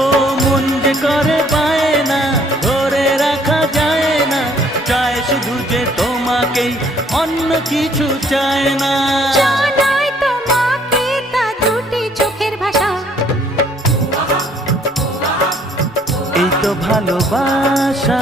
ও মন যে করে পায় না, ধরে রাখা যায় না, চায় শুধু যে তোমাকেই, অন্য কিছু চায় না। জানাই তোমাকে তা দুটি চোখের ভাষা, এই তো ভালোবাসা।